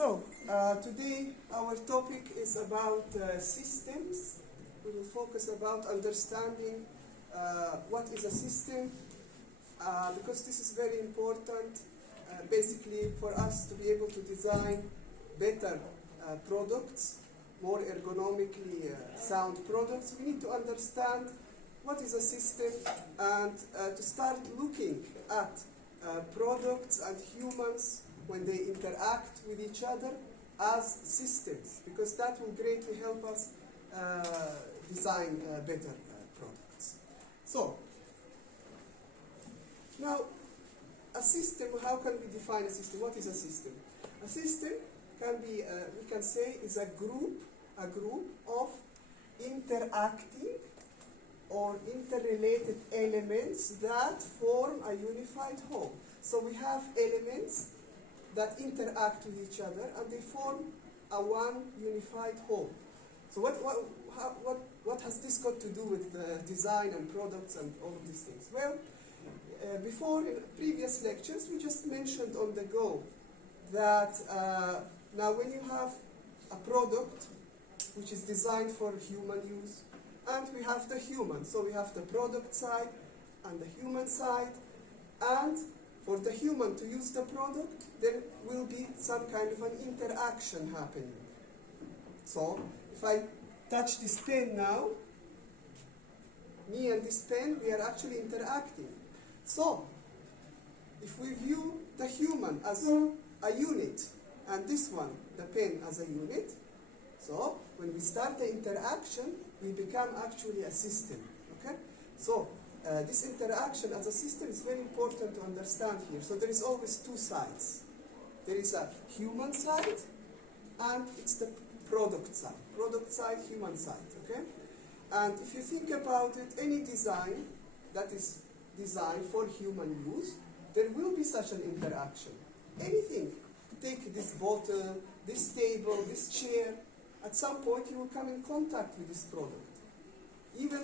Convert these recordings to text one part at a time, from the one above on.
Today our topic is about systems. We will focus about understanding what is a system, because this is very important, basically for us to be able to design better products, more ergonomically sound products. We need to understand what is a system and to start looking at products and humans when they interact with each other as systems, because that will greatly help us design better products. So, now, a system, how can we define a system? What is a system? A system can be, we can say, is a group of interacting or interrelated elements that form a unified whole. So we have elements that interact with each other and they form a one unified whole. So what has this got to do with the design and products and all of these things? Well, before in previous lectures we just mentioned on the go that now when you have a product which is designed for human use, and we have the human, so we have the product side and the human side, and for the human to use the product, there will be some kind of an interaction happening. So, if I touch this pen now, me and this pen, we are actually interacting. So, if we view the human as a unit, and this one, the pen, as a unit, so when we start the interaction, we become actually a system, okay? So, this interaction as a system is very important to understand here. So there is always two sides. There is a human side, and it's the product side. Product side, human side, okay? And if you think about it, any design that is designed for human use, there will be such an interaction. Anything. Take this bottle, this table, this chair. At some point you will come in contact with this product. Even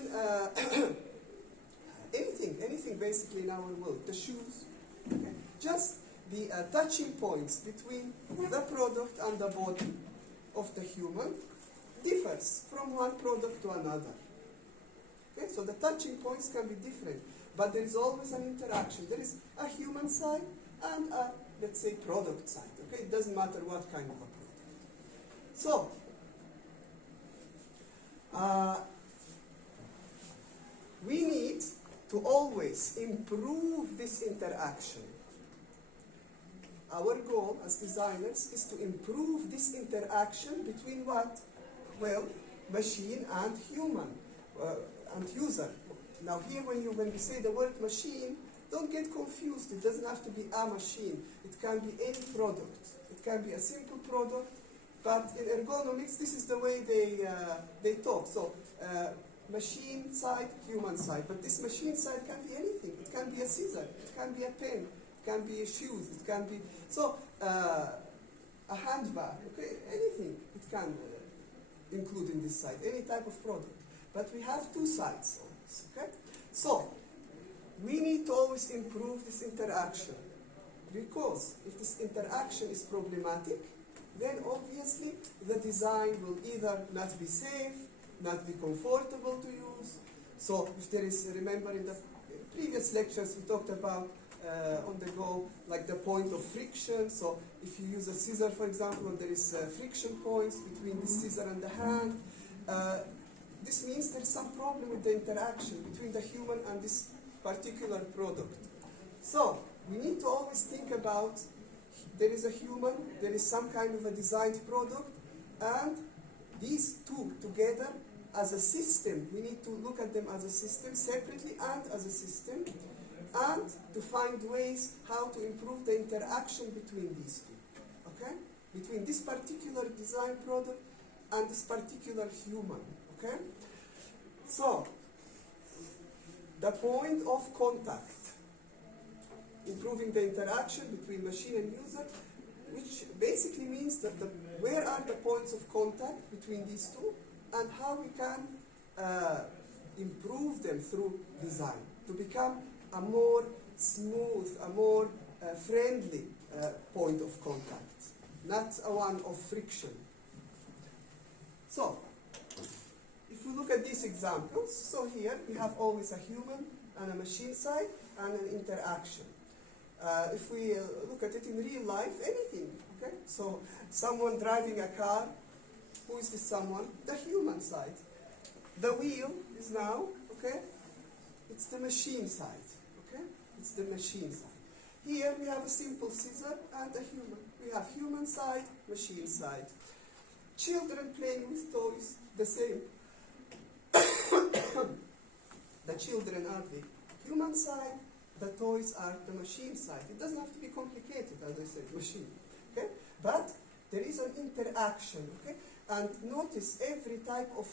anything basically in our world, the shoes, okay? Just the touching points between the product and the body of the human differs from one product to another. Okay? So the touching points can be different, but there is always an interaction. There is a human side and a, let's say, product side. Okay? It doesn't matter what kind of a product. So, we need to always improve this interaction. Our goal as designers is to improve this interaction between what? Well, machine and human and user. Now here when we say the word machine, don't get confused. It doesn't have to be a machine. It can be any product. It can be a simple product, but in ergonomics, this is the way they talk. So, machine side, human side. But this machine side can be anything. It can be a scissor. It can be a pen. It can be a shoes. It can be a handbag. Okay, anything it can include in this side. Any type of product. But we have two sides on this. Okay, so we need to always improve this interaction, because if this interaction is problematic, then obviously the design will either not be safe, not be comfortable to use. So if there is, remember in the previous lectures we talked about on the go, like the point of friction. So if you use a scissor, for example, and there is friction points between the scissor and the hand, this means there is some problem with the interaction between the human and this particular product. So we need to always think about, there is a human, there is some kind of a designed product, and these two together as a system, we need to look at them as a system separately and as a system, and to find ways how to improve the interaction between these two, okay? Between this particular design product and this particular human, okay? So, the point of contact, improving the interaction between machine and user, which basically means that where are the points of contact between these two, and how we can improve them through design to become a more smooth, a more friendly point of contact not a one of friction. So, if we look at these examples, so here we have always a human and a machine side and an interaction. If we look at it in real life, anything, okay? So, someone driving a car, who is this someone? The human side. The wheel is now, okay? It's the machine side, okay? It's the machine side. Here we have a simple scissor and a human. We have human side, machine side. Children playing with toys, the same. The children are the human side, the toys are the machine side. It doesn't have to be complicated, as I said, machine. Okay? But there is an interaction, okay? And notice every type of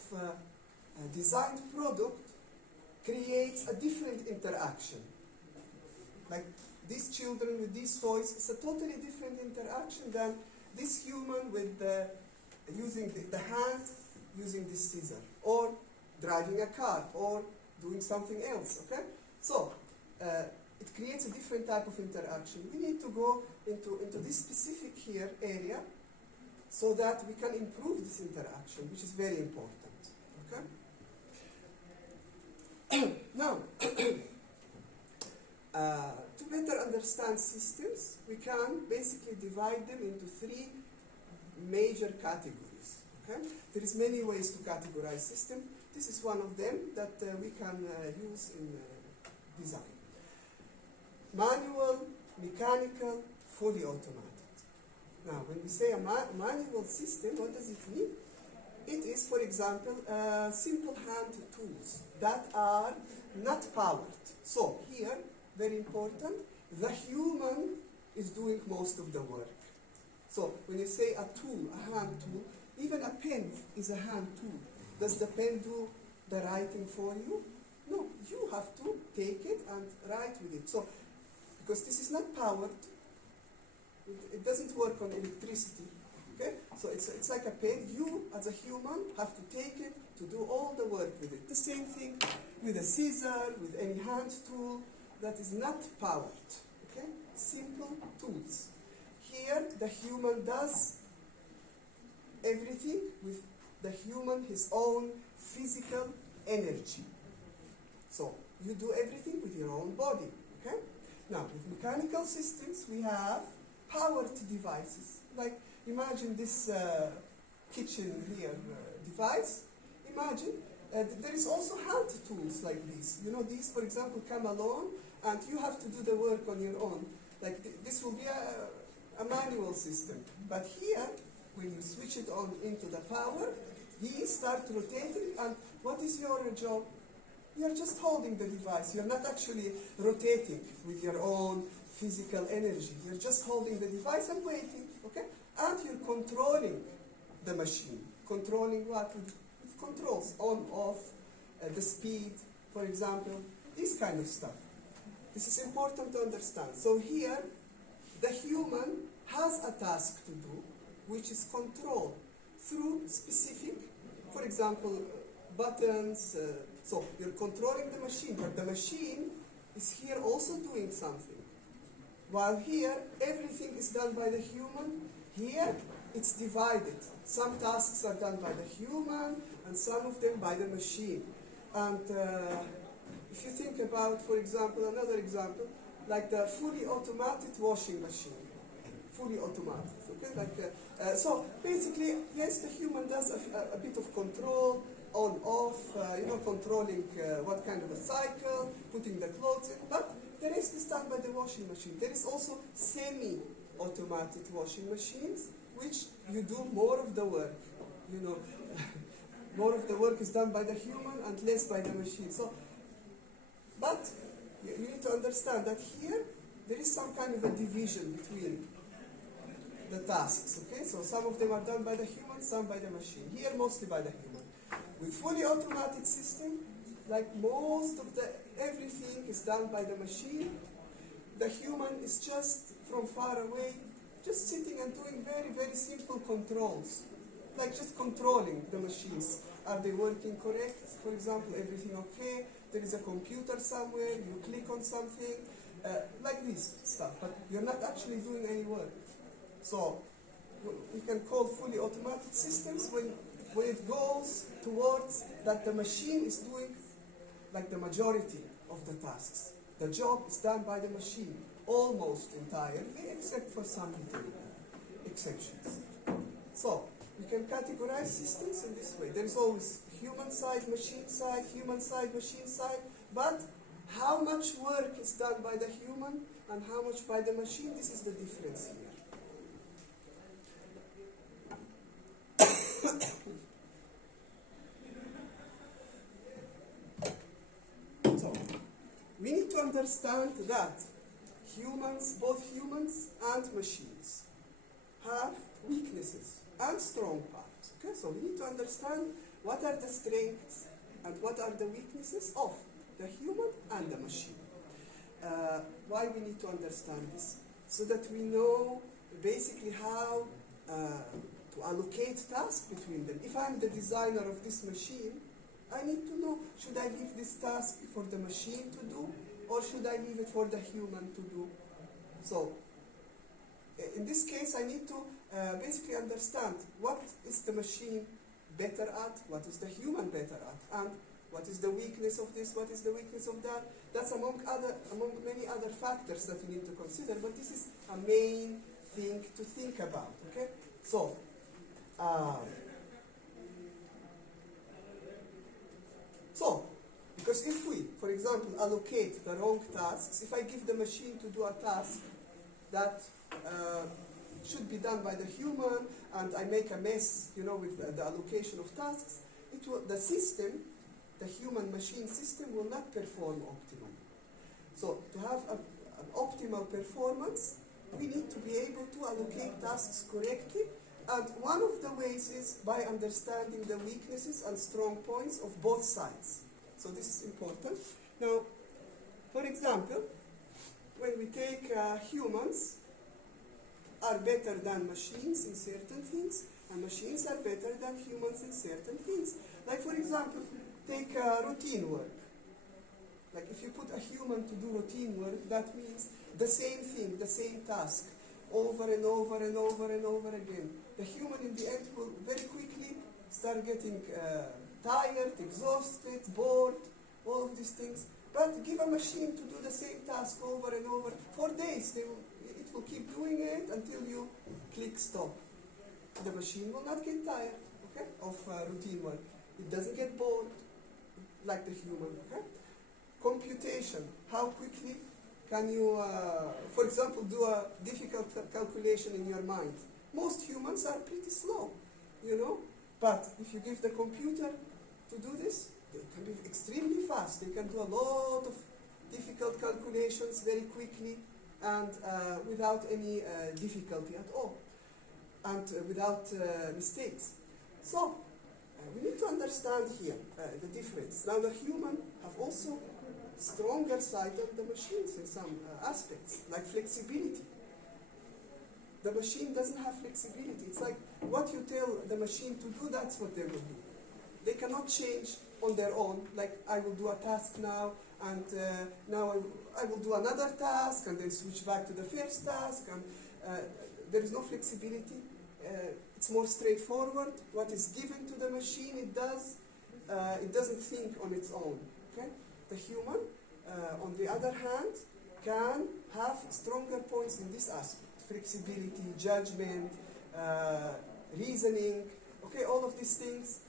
designed product creates a different interaction. Like these children with these toys, it's a totally different interaction than this human with using the hand, using this scissor, or driving a car, or doing something else, okay? So, it creates a different type of interaction. We need to go into this specific here area so that we can improve this interaction, which is very important, okay? Now, to better understand systems, we can basically divide them into three major categories, okay? There is many ways to categorize system. This is one of them that we can use in design. Manual, mechanical, fully automated. Now, when we say a manual system, what does it mean? It is, for example, simple hand tools that are not powered. So, here, very important, the human is doing most of the work. So, when you say a tool, a hand tool, even a pen is a hand tool. Does the pen do the writing for you? No, you have to take it and write with it. So, because this is not powered, it doesn't work on electricity. Okay? So it's like a pen. You, as a human, have to take it to do all the work with it. The same thing with a scissor, with any hand tool that is not powered. Okay? Simple tools. Here, the human does everything with the human, his own physical energy. So, you do everything with your own body, okay? Now, with mechanical systems, we have powered devices. Like, imagine this kitchen here device. Imagine, there is also hand tools like these. You know, these, for example, come along, and you have to do the work on your own. Like, this will be a manual system. But here, when you switch it on into the power, these start rotating, and what is your job? You're just holding the device. You're not actually rotating with your own physical energy. You're just holding the device and waiting, okay? And you're controlling the machine. Controlling what? With controls, on, off, the speed, for example, this kind of stuff. This is important to understand. So here, the human has a task to do, which is control through specific, for example, buttons. So you're controlling the machine, but the machine is here also doing something. While here, everything is done by the human. Here, it's divided. Some tasks are done by the human, and some of them by the machine. And if you think about, for example, another example, like the fully automated washing machine. Fully automatic, okay? So basically, yes, the human does a bit of control, on, off, controlling what kind of a cycle, putting the clothes in, but the rest is done by the washing machine. There is also semi-automatic washing machines, which you do more of the work, more of the work is done by the human and less by the machine. So, but you need to understand that here, there is some kind of a division between the tasks, okay? So some of them are done by the human, some by the machine. Here, mostly by the human. With fully automated system, like most of everything is done by the machine. The human is just from far away, just sitting and doing very, very simple controls. Like just controlling the machines. Are they working correct? For example, everything okay? There is a computer somewhere, you click on something, like this stuff, but you're not actually doing any work. So, we can call fully automated systems when it goes towards that the machine is doing like the majority of the tasks. The job is done by the machine almost entirely, except for some little exceptions. So we can categorize systems in this way. There is always human side, machine side, human side, machine side, but how much work is done by the human and how much by the machine, this is the difference here. So, we need to understand that humans, both humans and machines, have weaknesses and strong parts. Okay, so we need to understand what are the strengths and what are the weaknesses of the human and the machine. Why we need to understand this? So that we know basically how to allocate tasks between them. If I'm the designer of this machine, I need to know, should I leave this task for the machine to do, or should I leave it for the human to do? So, in this case, I need to basically understand what is the machine better at, what is the human better at, and what is the weakness of this, what is the weakness of that. That's among many other factors that you need to consider, but this is a main thing to think about, okay? So, because if we, for example, allocate the wrong tasks, if I give the machine to do a task that should be done by the human, and I make a mess, with the allocation of tasks, the system, the human-machine system, will not perform optimally. So to have an optimal performance, we need to be able to allocate tasks correctly, and one of the ways is by understanding the weaknesses and strong points of both sides. So this is important. Now, for example, when we take humans are better than machines in certain things, and machines are better than humans in certain things. Like, for example, take routine work. Like, if you put a human to do routine work, that means the same thing, the same task, over and over and over and over again. The human in the end will very quickly start getting tired, exhausted, bored, all of these things. But give a machine to do the same task over and over for days. It will keep doing it until you click stop. The machine will not get tired, okay, of routine work. It doesn't get bored like the human, okay? Computation. How quickly can you, for example, do a difficult calculation in your mind? Most humans are pretty slow, But if you give the computer to do this, they can be extremely fast. They can do a lot of difficult calculations very quickly and without any difficulty at all, and without mistakes. So, we need to understand here the difference. Now, the human have also stronger side than the machines in some aspects, like flexibility. The machine doesn't have flexibility. It's like what you tell the machine to do, that's what they will do. They cannot change on their own, like I will do a task now, and now I will do another task, and then switch back to the first task, and there is no flexibility. It's more straightforward. What is given to the machine, it does. It doesn't think on its own. Okay? The human, on the other hand, can have stronger points in this aspect. Flexibility, judgment, reasoning, okay, all of these things,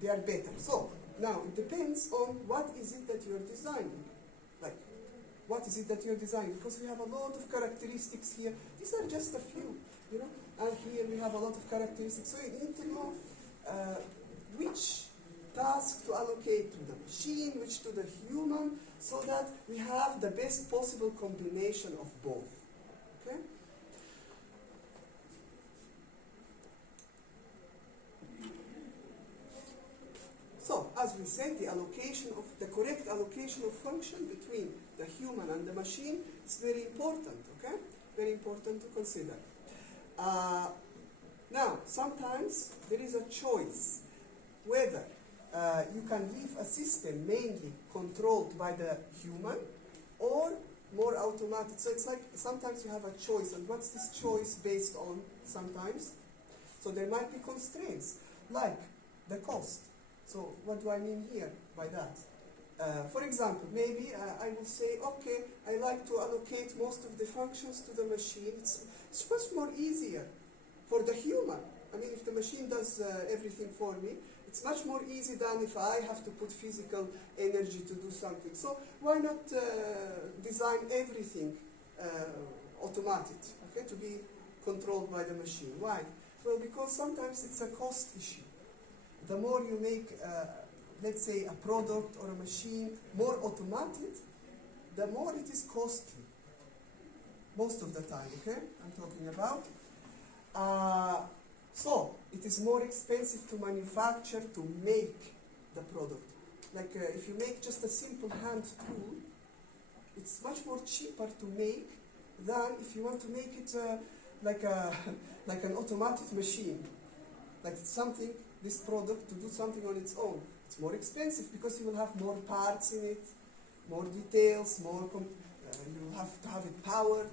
they are better. So, now it depends on what is it that you're designing. Like, what is it that you're designing? Because we have a lot of characteristics here. These are just a few, and here we have a lot of characteristics. So you need to know which task to allocate to the machine, which to the human, so that we have the best possible combination of both. Okay? So, as we said, the correct allocation of function between the human and the machine is very important, okay? Very important to consider. Now, sometimes there is a choice whether you can leave a system mainly controlled by the human, or more automatic. So it's like sometimes you have a choice, and what's this choice based on sometimes? So there might be constraints, like the cost. So what do I mean here by that? For example, maybe I will say, okay, I like to allocate most of the functions to the machine. It's much more easier for the human. I mean, if the machine does everything for me, it's much more easy than if I have to put physical energy to do something. So why not design everything automated, okay, to be controlled by the machine? Why? Well, because sometimes it's a cost issue. The more you make, let's say, a product or a machine more automated, the more it is costly. Most of the time, okay, I'm talking about. So, it is more expensive to manufacture, to make the product. Like if you make just a simple hand tool, it's much more cheaper to make than if you want to make it like an automatic machine. Like something, this product, to do something on its own. It's more expensive because you will have more parts in it, more details, you will have to have it powered,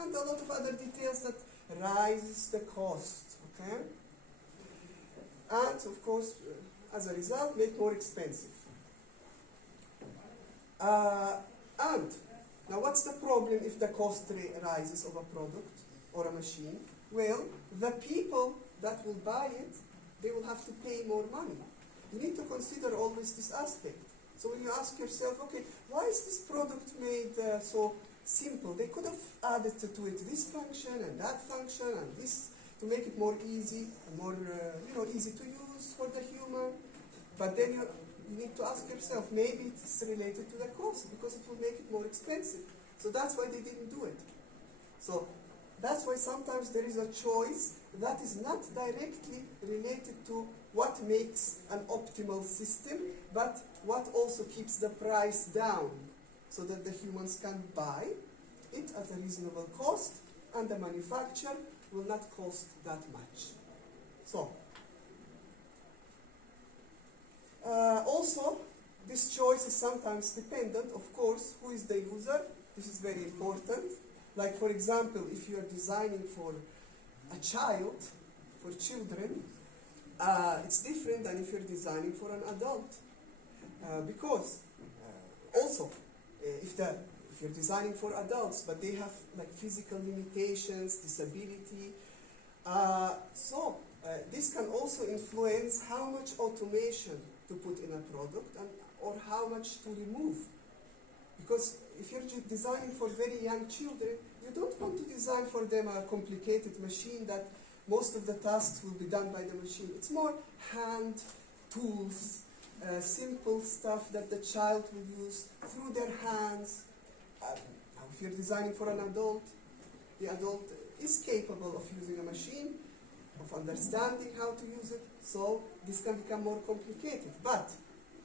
and a lot of other details that rises the cost, okay? And of course, as a result, make more expensive. And now what's the problem if the cost rises of a product or a machine? Well, the people that will buy it, they will have to pay more money. You need to consider always this aspect. So when you ask yourself, okay, why is this product made so simple? They could have added to it this function and that function and this to make it more easy and more easy to use for the human. But then you need to ask yourself, maybe it's related to the cost because it will make it more expensive. So that's why they didn't do it. So that's why sometimes there is a choice that is not directly related to what makes an optimal system, but what also keeps the price down so that the humans can buy it at a reasonable cost and the manufacturer will not cost that much. So, also, this choice is sometimes dependent, of course, who is the user. This is very important. Like, for example, if you are designing for a child, for children, it's different than if you're designing for an adult. Because also, if you're designing for adults, but they have like physical limitations, disability, this can also influence how much automation to put in a product or how much to remove. Because if you're designing for very young children, you don't want to design for them a complicated machine that most of the tasks will be done by the machine. It's more hand tools, simple stuff that the child will use through their hands. If you're designing for an adult, the adult is capable of using a machine, of understanding how to use it, so this can become more complicated. But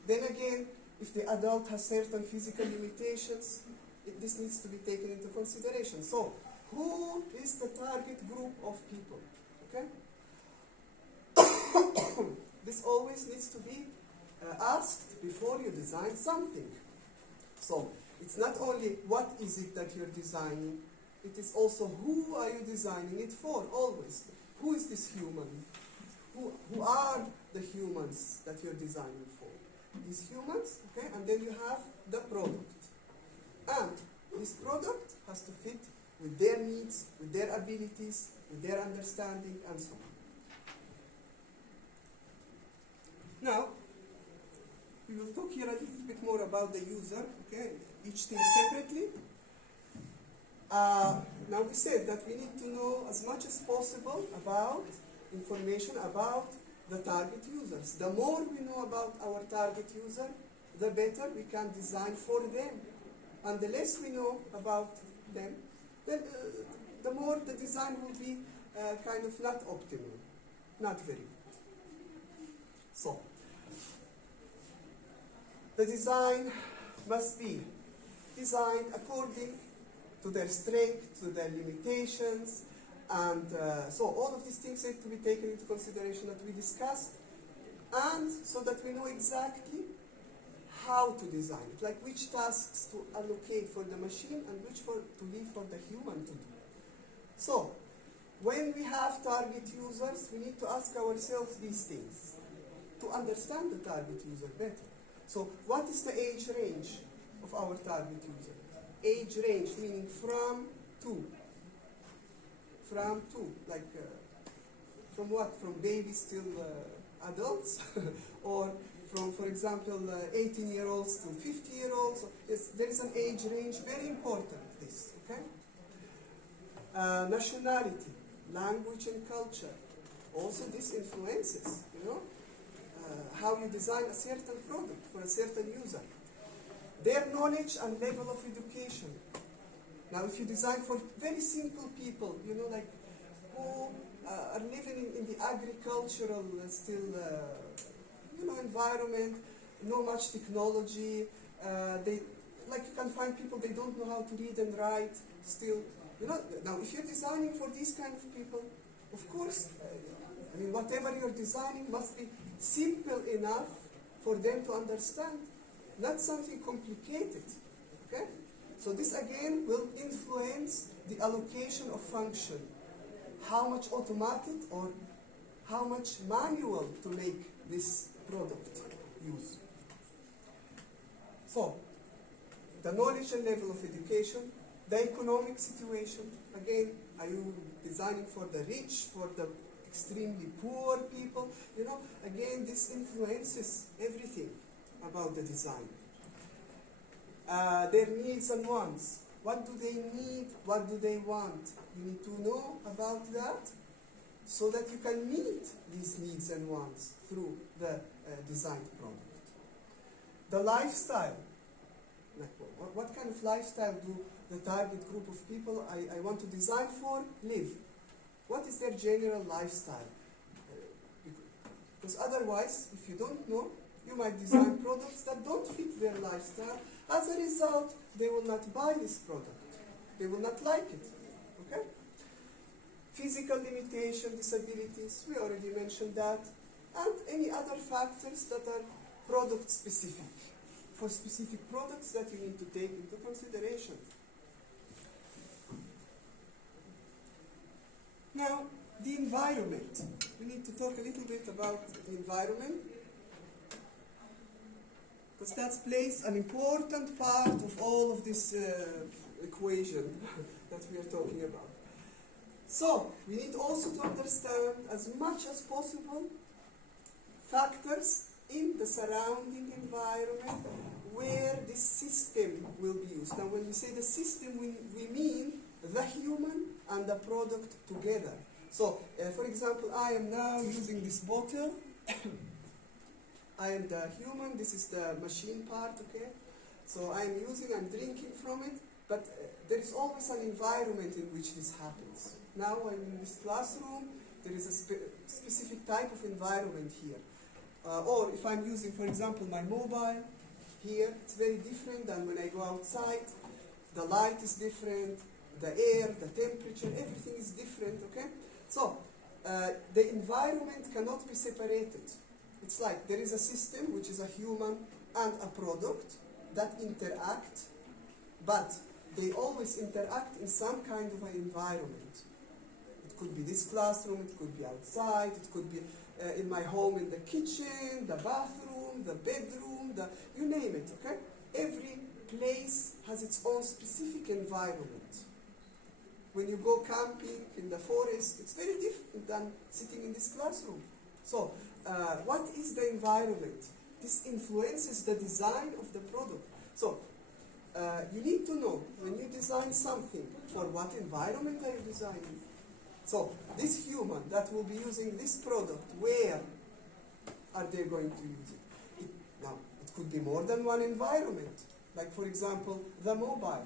then again, if the adult has certain physical limitations, this needs to be taken into consideration. So, who is the target group of people? Okay? This always needs to be asked before you design something. So, it's not only what is it that you're designing, it is also who are you designing it for, always. Who is this human? Who are the humans that you're designing for? These humans, okay, and then you have the product. And this product has to fit with their needs, with their abilities, with their understanding, and so on. Now, we will talk here a little bit more about the user, okay, each thing separately. Now we said that we need to know as much as possible about information about the target users. The more we know about our target user, the better we can design for them. And the less we know about them, the more the design will be kind of not optimal, not very good. So, the design must be designed according to their strength, to their limitations, and so all of these things need to be taken into consideration that we discussed, and so that we know exactly how to design it, like which tasks to allocate for the machine and which to leave for the human to do. So, when we have target users, we need to ask ourselves these things to understand the target user better. So, what is the age range of our target user? Age range meaning from to. From to, like from what? From babies till adults, or from, for example, 18-year-olds to 50-year-olds. Yes, there is an age range, very important. This, okay? Nationality, language, and culture. Also, this influences, how you design a certain product for a certain user. Their knowledge and level of education. Now, if you design for very simple people, like who are living in the agricultural environment, no much technology, you can find people, they don't know how to read and write still. Now, if you're designing for these kind of people, of course, whatever you're designing must be simple enough for them to understand, not something complicated, okay? So this again will influence the allocation of function. How much automated or how much manual to make this product use. So, the knowledge and level of education, the economic situation. Again, are you designing for the rich, for the extremely poor people? Again, this influences everything about the design. Their needs and wants. What do they need? What do they want? You need to know about that so that you can meet these needs and wants through the designed product. The lifestyle. Like, what kind of lifestyle do the target group of people I want to design for live? What is their general lifestyle? Because otherwise, if you don't know, you might design products that don't fit their lifestyle. As a result, they will not buy this product. They will not like it. Okay? Physical limitation, disabilities, we already mentioned that. And any other factors that are product specific. For specific products that you need to take into consideration. Now, the environment. We need to talk a little bit about the environment, because that plays an important part of all of this equation that we are talking about. So, we need also to understand as much as possible factors in the surrounding environment where this system will be used. Now, when we say the system, we mean the human and the product together. So, for example, I am now using this bottle. I am the human, this is the machine part, okay? So I'm drinking from it, but there is always an environment in which this happens. Now I'm in this classroom, there is a specific type of environment here. Or if I'm using, for example, my mobile, here, it's very different than when I go outside. The light is different, the air, the temperature, everything is different, okay? So, the environment cannot be separated. It's like there is a system, which is a human and a product, that interact, but they always interact in some kind of an environment. It could be this classroom, it could be outside, it could be in my home, in the kitchen, the bathroom, the bedroom, you name it, okay? Every place has its own specific environment. When you go camping in the forest, it's very different than sitting in this classroom. So, what is the environment? This influences the design of the product. So, you need to know when you design something, for what environment are you designing? So, this human that will be using this product, where are they going to use it? Now, it could be more than one environment. Like, for example, the mobile.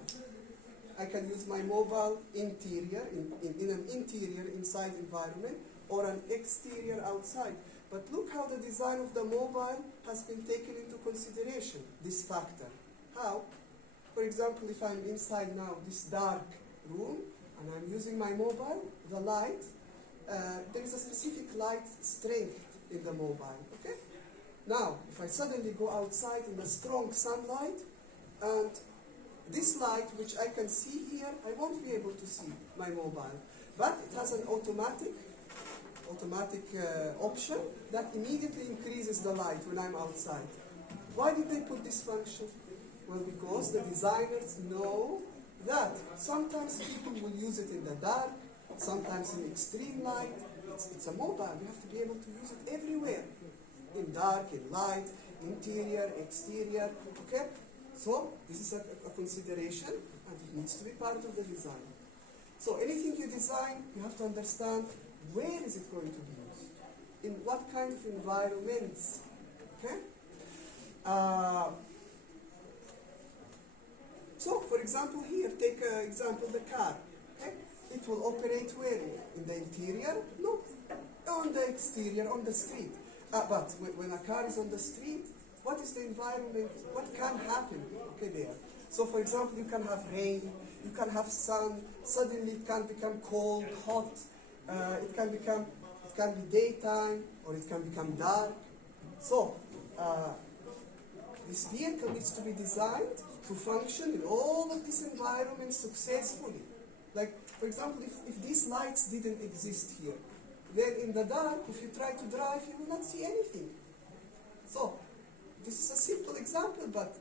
I can use my mobile interior, in an interior inside environment, or an exterior outside. But look how the design of the mobile has been taken into consideration, this factor. How? For example, if I'm inside now this dark room, and I'm using my mobile, the light, there is a specific light strength in the mobile, okay? Now, if I suddenly go outside in the strong sunlight, and this light, which I can see here, I won't be able to see my mobile. But it has an automatic option that immediately increases the light when I'm outside. Why did they put this function? Well, because the designers know that sometimes people will use it in the dark, sometimes in extreme light. It's a mobile. You have to be able to use it everywhere. In dark, in light, interior, exterior, okay? So this is a consideration, and it needs to be part of the design. So anything you design, you have to understand where is it going to be used, in what kind of environments, okay? So, for example, here, take example the car. Okay? It will operate where? In the interior? No. On the exterior, on the street. But when a car is on the street, what is the environment? What can happen? Okay, there. So, for example, you can have rain, you can have sun. Suddenly, it can become cold, hot. It can be daytime, or it can become dark. So, this vehicle needs to be designed to function in all of these environments successfully. Like, for example, if these lights didn't exist here, then in the dark, if you try to drive, you will not see anything. So, this is a simple example, but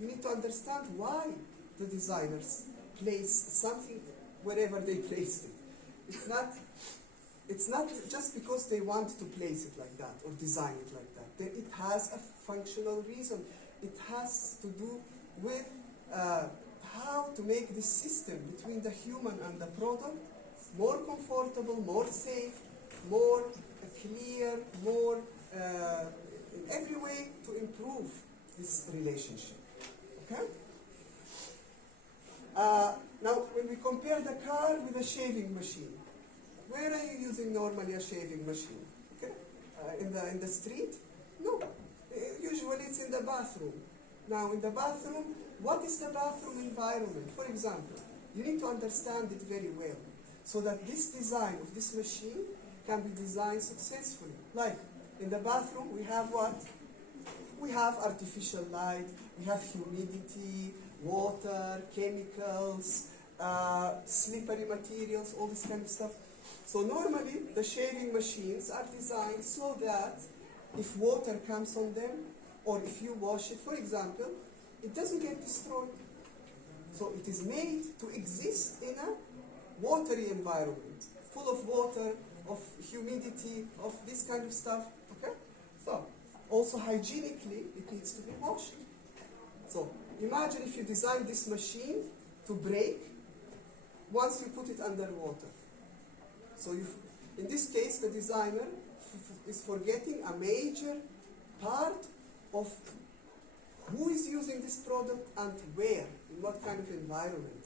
you need to understand why the designers place something wherever they placed it. It's not just because they want to place it like that or design it like that. It has a functional reason. It has to do with how to make this system between the human and the product more comfortable, more safe, more clear, more in every way to improve this relationship. Okay? Now, when we compare the car with a shaving machine, where are you using normally a shaving machine? Okay? In the street? No. Usually it's in the bathroom. Now, in the bathroom, what is the bathroom environment? For example, you need to understand it very well so that this design of this machine can be designed successfully. Like, in the bathroom, we have what? We have artificial light, we have humidity, water, chemicals, slippery materials, all this kind of stuff. So normally, the shaving machines are designed so that if water comes on them, or if you wash it, for example, it doesn't get destroyed. So it is made to exist in a watery environment, full of water, of humidity, of this kind of stuff, okay? So, also hygienically, it needs to be washed. So, imagine if you design this machine to break once you put it under water. So, in this case, the designer is forgetting a major part of who is using this product and where, in what kind of environment.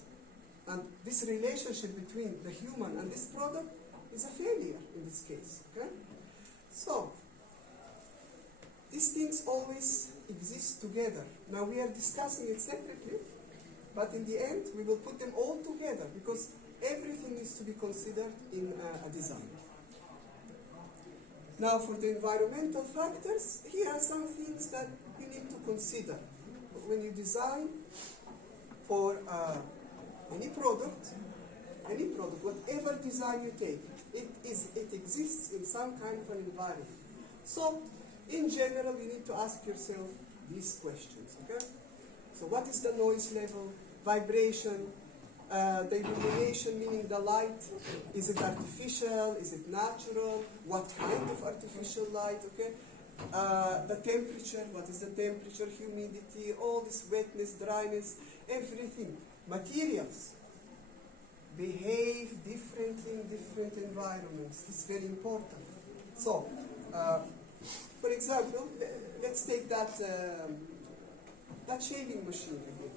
And this relationship between the human and this product is a failure in this case. Okay? So, these things always exist together. Now we are discussing it separately, but in the end we will put them all together because everything needs to be considered in a design. Now for the environmental factors, here are some things that you need to consider when you design for any product, whatever design you take, it exists in some kind of an environment. So, in general, you need to ask yourself these questions, okay? So what is the noise level, vibration, the illumination, meaning the light, is it artificial, is it natural, what kind of artificial light, okay? The temperature, what is the temperature, humidity, all this wetness, dryness, everything. Materials behave differently in different environments. It's very important. So, for example, let's take that shaving machine again.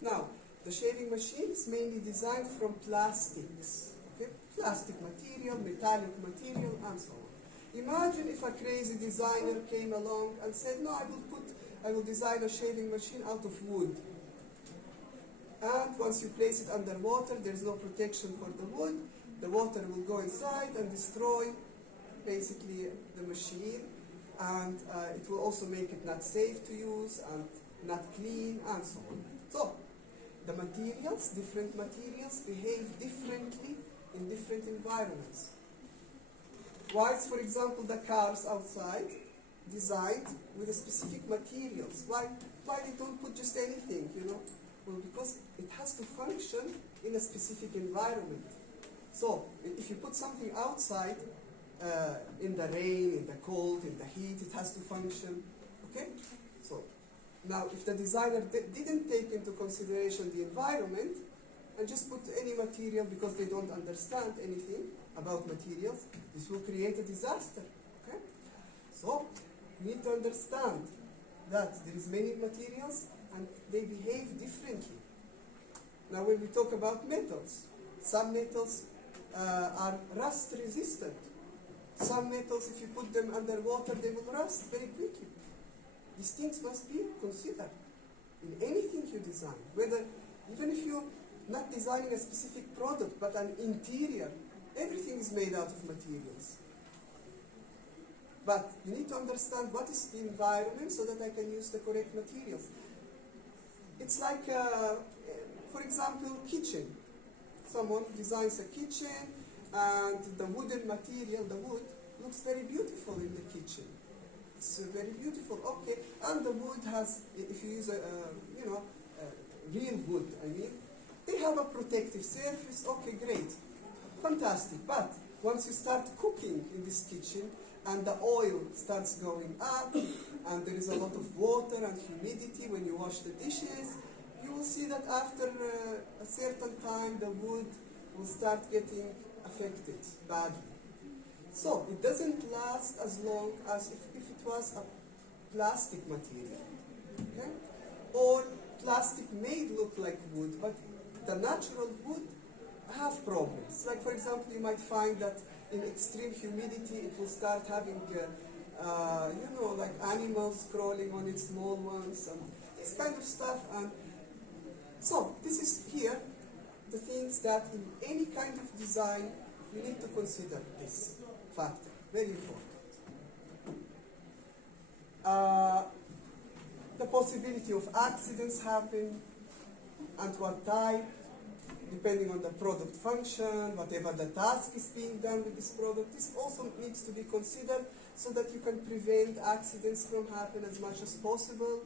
Now, the shaving machine is mainly designed from plastics. Okay? Plastic material, metallic material, and so on. Imagine if a crazy designer came along and said, no, I will design a shaving machine out of wood. And once you place it under water, there's no protection for the wood. The water will go inside and destroy basically the machine. and it will also make it not safe to use and not clean and so on. So, the materials, different materials behave differently in different environments. Why is, for example, the cars outside designed with a specific materials? Why they don't put just anything, you know? Well, because it has to function in a specific environment. So, if you put something outside, in the rain, in the cold, in the heat, it has to function, okay? So, now if the designer didn't take into consideration the environment, and just put any material because they don't understand anything about materials, this will create a disaster, okay? So, you need to understand that there is many materials and they behave differently. Now when we talk about metals, some metals are rust resistant. Some metals, if you put them underwater, they will rust very quickly. These things must be considered in anything you design, whether, even if you're not designing a specific product, but an interior, everything is made out of materials. But you need to understand what is the environment so that I can use the correct materials. It's like, for example, kitchen. Someone designs a kitchen and the wooden material, the wood, looks very beautiful in the kitchen. It's very beautiful, okay. And the wood has, if you use real wood, I mean, they have a protective surface, okay, great, fantastic. But once you start cooking in this kitchen and the oil starts going up and there is a lot of water and humidity when you wash the dishes, you will see that after a certain time the wood will start getting affected badly. So it doesn't last as long as if it was a plastic material, okay? Or plastic may look like wood, but the natural wood have problems. Like, for example, you might find that in extreme humidity it will start having, like animals crawling on it, small ones, and this kind of stuff. And so this is here the things that in any kind of design you need to consider this factor, very important. The possibility of accidents happen, and what type, depending on the product function, whatever the task is being done with this product, this also needs to be considered so that you can prevent accidents from happening as much as possible.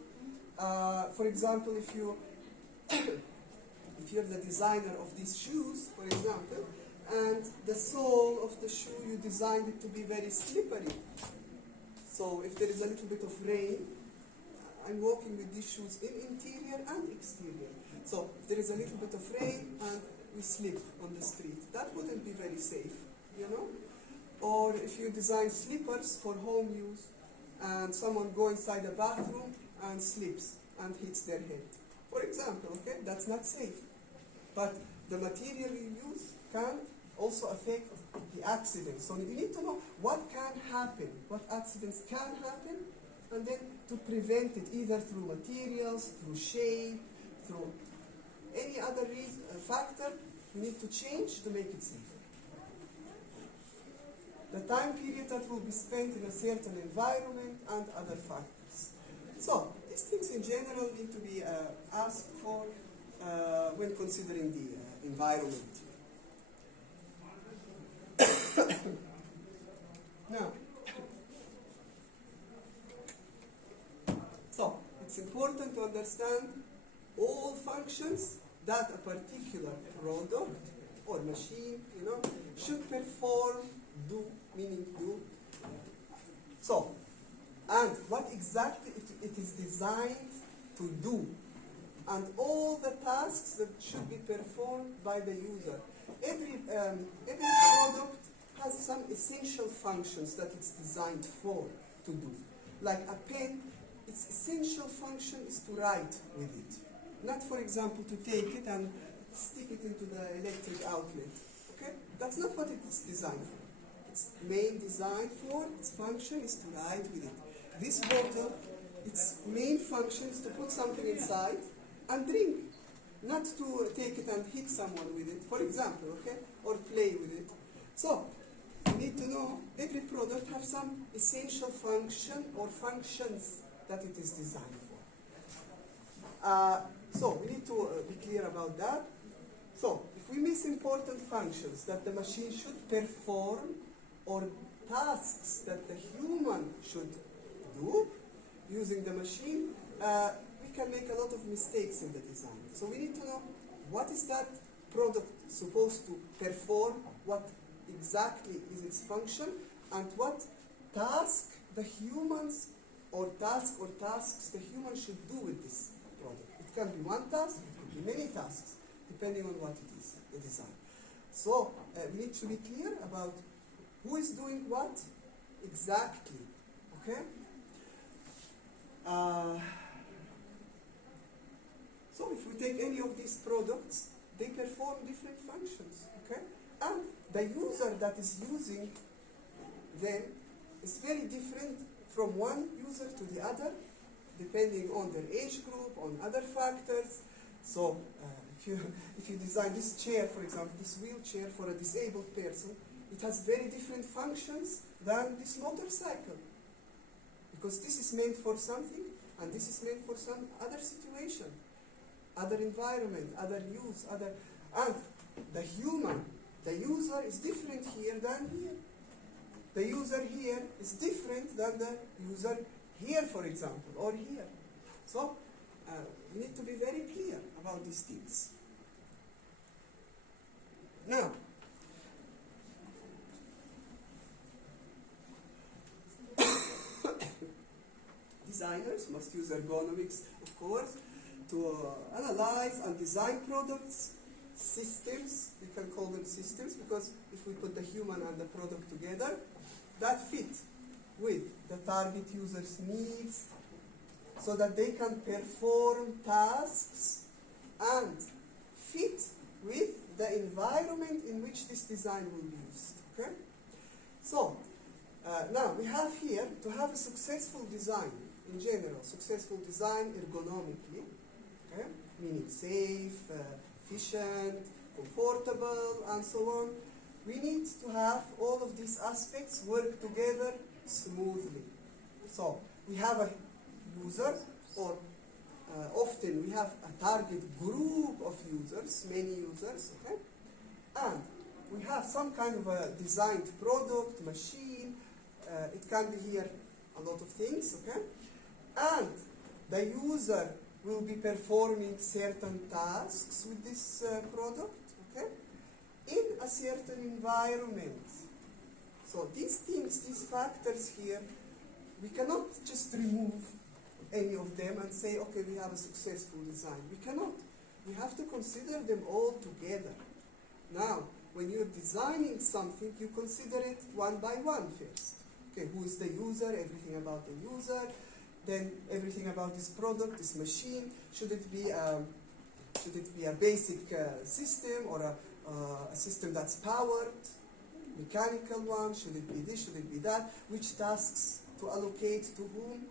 For example, if you're the designer of these shoes, for example, and the sole of the shoe, you designed it to be very slippery. So if there is a little bit of rain, I'm walking with these shoes in interior and exterior. So if there is a little bit of rain and we slip on the street, that wouldn't be very safe, you know? Or if you design slippers for home use and someone goes inside a bathroom and slips and hits their head, for example, okay, that's not safe. But the material you use can also affect the accident. So you need to know what can happen, what accidents can happen, and then to prevent it either through materials, through shape, through any other factor, you need to change to make it safer. The time period that will be spent in a certain environment and other factors. So these things in general need to be asked for when considering the environment. Now, so it's important to understand all functions that a particular product or machine, should perform, do, meaning do. So, and what exactly it is designed to do, and all the tasks that should be performed by the user. Every product has some essential functions that it's designed to do. Like a pen, its essential function is to write with it. Not, for example, to take it and stick it into the electric outlet. Okay? That's not what it is designed for. Its main design for, its function is to write with it. This bottle, its main function is to put something inside and drink. Not to take it and hit someone with it, for example, okay? Or play with it. So, you need to know every product has some essential function or functions that it is designed for. So we need to be clear about that. So if we miss important functions that the machine should perform or tasks that the human should do using the machine, we can make a lot of mistakes in the design. So we need to know what is that product supposed to perform, what exactly is its function, and what task the humans or tasks the human should do with this product. It can be one task, it could be many tasks, depending on what it is, the design. So we need to be clear about who is doing what exactly, okay? So if we take any of these products, they perform different functions, okay? And the user that is using them is very different from one user to the other, depending on their age group, on other factors. So if you design this chair, for example, this wheelchair for a disabled person, it has very different functions than this motorcycle. Because this is meant for something, and this is meant for some other situation, other environment, other use, and the user is different here than here. The user here is different than the user here, for example, or here. So we need to be very clear about these things. Now, designers must use ergonomics, of course, to analyze and design products, systems. We can call them systems because if we put the human and the product together, that fit with the target user's needs so that they can perform tasks and fit with the environment in which this design will be used. Okay? So, now we have here, to have a successful design in general, successful design ergonomically, okay? Meaning safe, efficient, comfortable, and so on. We need to have all of these aspects work together smoothly. So we have a user, or often we have a target group of users, many users, okay? And we have some kind of a designed product, machine. It can be here a lot of things, okay? And the user will be performing certain tasks with this product, okay? In a certain environment. So these things, these factors here, we cannot just remove any of them and say, okay, we have a successful design. We cannot. We have to consider them all together. Now, when you're designing something, you consider it one by one first. Okay, who is the user, everything about the user, then everything about this product, this machine. Should it be a basic system or a system that's powered, mechanical one? Should it be this? Should it be that? Which tasks to allocate to whom?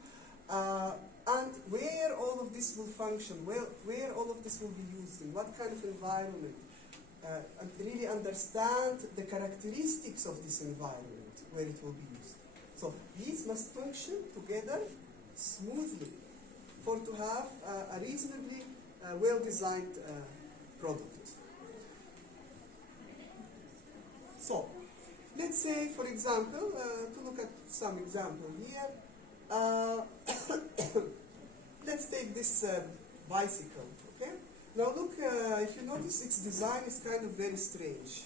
And where all of this will function? Where all of this will be used in? What kind of environment? And really understand the characteristics of this environment where it will be used. So these must function together smoothly for to have a reasonably well-designed product. So let's say, for example, to look at some example here, let's take this bicycle, okay? Now look, if you notice, its design is kind of very strange.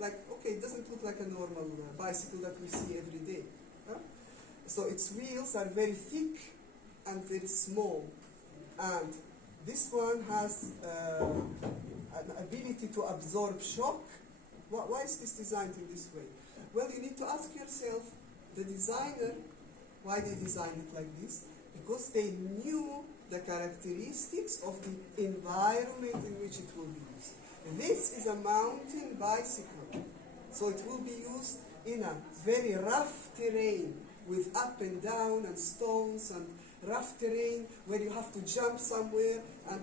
Like, okay, it doesn't look like a normal bicycle that we see every day. Huh? So its wheels are very thick and very small. And this one has an ability to absorb shock. Why is this designed in this way? Well, you need to ask yourself, the designer, why they designed it like this? Because they knew the characteristics of the environment in which it will be used. This is a mountain bicycle, so it will be used in a very rough terrain with up and down and stones and rough terrain where you have to jump somewhere and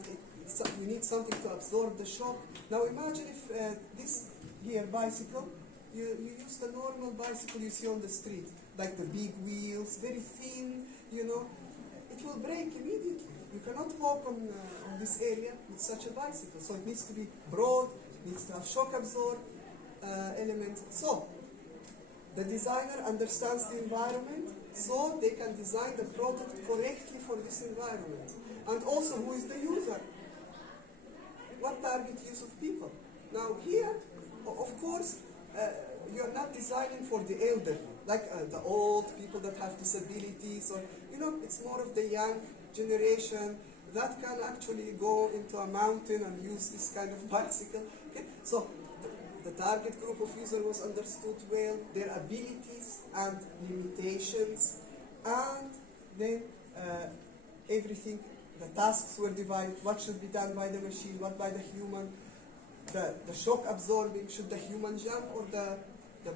you need something to absorb the shock. Now imagine if this here bicycle you use the normal bicycle you see on the street, like the big wheels, very thin, it will break immediately. You cannot walk on this area with such a bicycle. So it needs to be broad, it needs to have shock absorb elements. So the designer understands the environment, so they can design the product correctly for this environment. And also, who is the user? What target use of people? Now here, of course, you're not designing for the elderly, like the old people that have disabilities, or it's more of the young generation that can actually go into a mountain and use this kind of bicycle. Okay? So the target group of users was understood well, their abilities and limitations, and then everything, the tasks were divided, what should be done by the machine, what by the human, the shock absorbing, should the human jump or the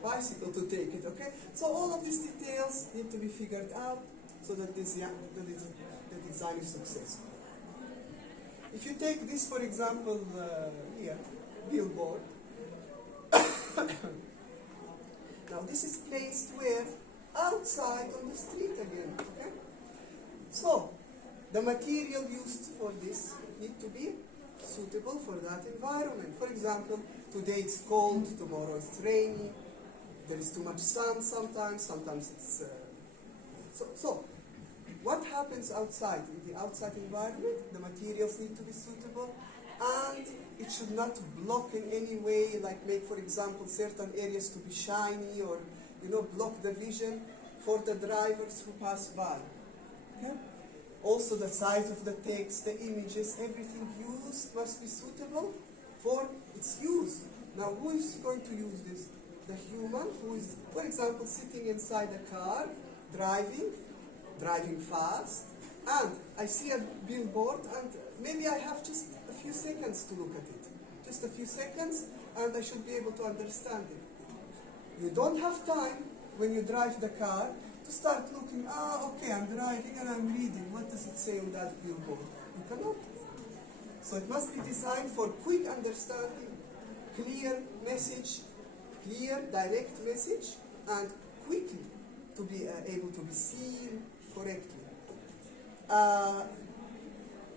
bicycle to take it, okay? So all of these details need to be figured out so that the design is successful. If you take this, for example, here, billboard. Now this is placed where? Outside on the street again, okay? So, the material used for this need to be suitable for that environment. For example, today it's cold, tomorrow it's rainy, there is too much sun sometimes it's... So, what happens outside? In the outside environment, the materials need to be suitable, and it should not block in any way, like make, for example, certain areas to be shiny, or block the vision for the drivers who pass by. Okay? Also, the size of the text, the images, everything used must be suitable for its use. Now, who is going to use this? The human who is, for example, sitting inside a car, driving fast, and I see a billboard, and maybe I have just a few seconds to look at it. Just a few seconds, and I should be able to understand it. You don't have time, when you drive the car, to start looking, okay, I'm driving and I'm reading. What does it say on that billboard? You cannot. So it must be designed for quick understanding, clear message, clear, direct message, and quickly to be able to be seen correctly.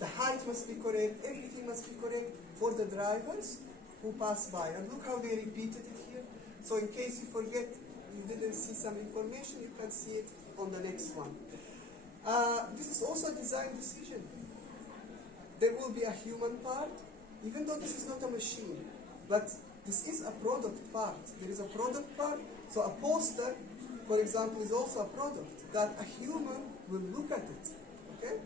The height must be correct, everything must be correct for the drivers who pass by. And look how they repeated it here. So in case you forget, you didn't see some information, you can see it on the next one. This is also a design decision. There will be a human part, even though this is not a machine, but this is a product part. There is a product part, so a poster, for example, is also a product that a human will look at it. Okay?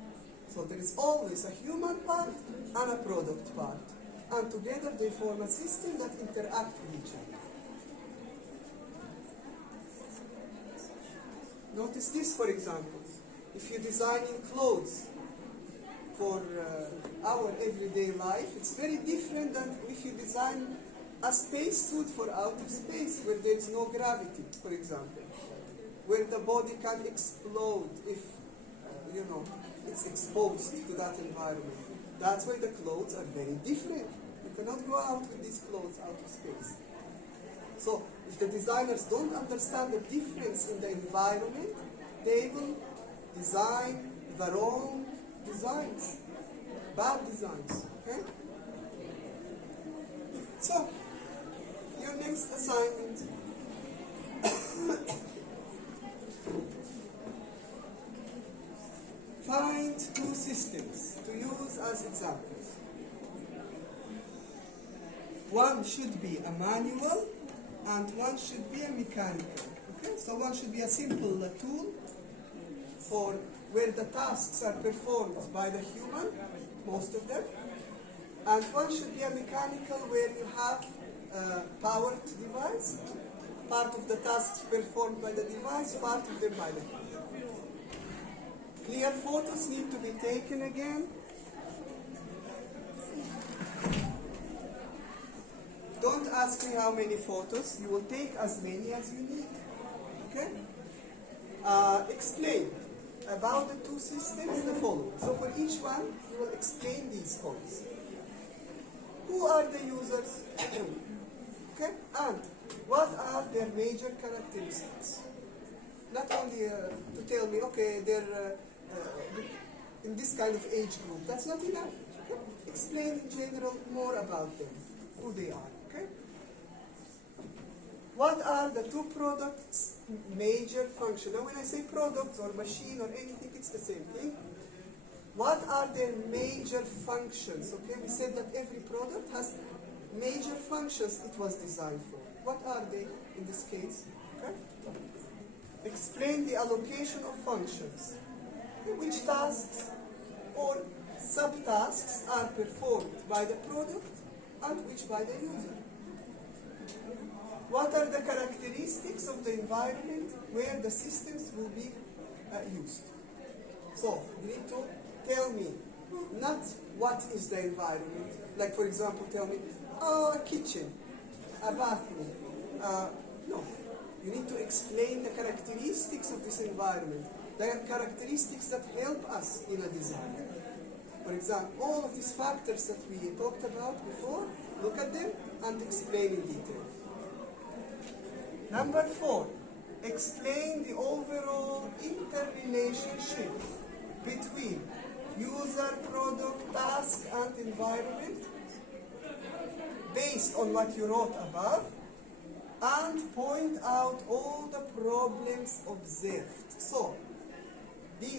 So there is always a human part and a product part. And together they form a system that interact with each other. Notice this, for example. If you design in clothes for our everyday life, it's very different than if you design a spacesuit for outer space, where there is no gravity, for example, where the body can explode if, it's exposed to that environment. That's why the clothes are very different. You cannot go out with these clothes out of space. So, if the designers don't understand the difference in the environment, they will design the wrong designs, bad designs, okay? So, your next assignment. Find two systems to use as examples. One should be a manual and one should be a mechanical. Okay? So one should be a simple tool for where the tasks are performed by the human, most of them. And one should be a mechanical where you have a powered device, part of the tasks performed by the device, part of them by the human. Clear photos need to be taken again. Don't ask me how many photos. You will take as many as you need. Okay? Explain about the two systems the following. So for each one, you will explain these points. Who are the users? Okay? And what what are their major characteristics? Not only to tell me, okay, they're in this kind of age group. That's not enough. Okay? Explain in general more about them, who they are. Okay? What are the two products' major function? Now, when I say products or machine or anything, it's the same thing. What are their major functions? Okay, we said that every product has major functions it was designed for. What are they in this case? Okay? Explain the allocation of functions. Okay, which tasks or subtasks are performed by the product and which by the user? What are the characteristics of the environment where the systems will be used? So, you need to tell me not what is the environment. Like, for example, tell me, oh, a kitchen, a bathroom. No. You need to explain the characteristics of this environment, the characteristics that help us in a design. For example, all of these factors that we talked about before, look at them and explain in detail. Number 4, explain the overall interrelationship between user, product, task, and environment based on what you wrote above, and point out all the problems observed. So, we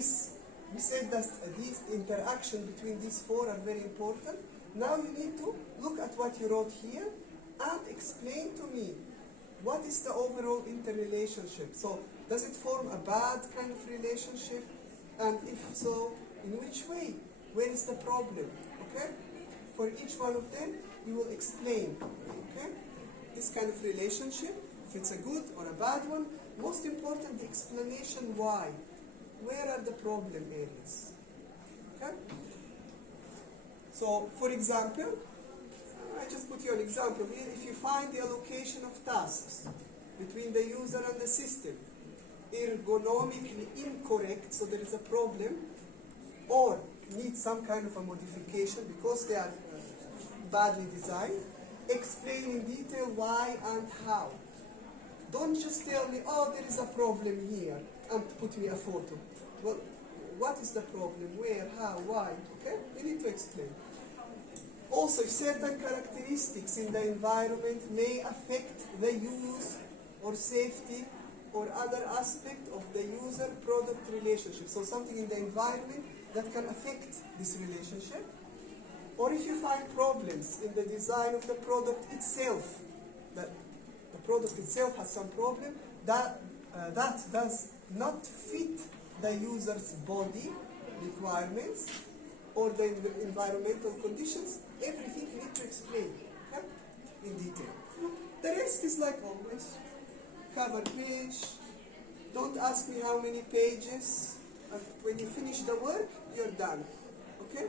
said that these interaction between these 4 are very important. Now you need to look at what you wrote here and explain to me what is the overall interrelationship. So, does it form a bad kind of relationship? And if so, in which way? Where is the problem? Okay? For each one of them, you will explain. Okay? This kind of relationship, if it's a good or a bad one. Most important, the explanation why. Where are the problem areas? Okay? So, for example, I just put you an example here. If you find the allocation of tasks between the user and the system ergonomically incorrect, so there is a problem, or need some kind of a modification because they are badly designed, explain in detail why and how. Don't just tell me, oh, there is a problem here, and put me a photo. Well, what is the problem? Where? How? Why? Okay? You need to explain. Also, if certain characteristics in the environment may affect the use or safety or other aspect of the user-product relationship. So something in the environment that can affect this relationship. Or if you find problems in the design of the product itself, that the product itself has some problem, that does not fit the user's body requirements or the environmental conditions, everything you need to explain, okay, in detail. The rest is like always. Cover page. Don't ask me how many pages. When you finish the work, you're done. Okay?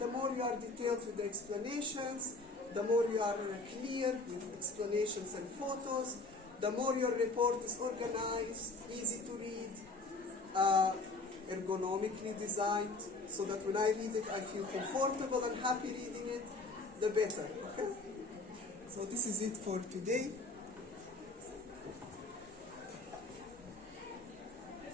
The more you are detailed with the explanations, the more you are clear with explanations and photos, the more your report is organized, easy to read, ergonomically designed, so that when I read it, I feel comfortable and happy reading it, the better. Okay? So this is it for today.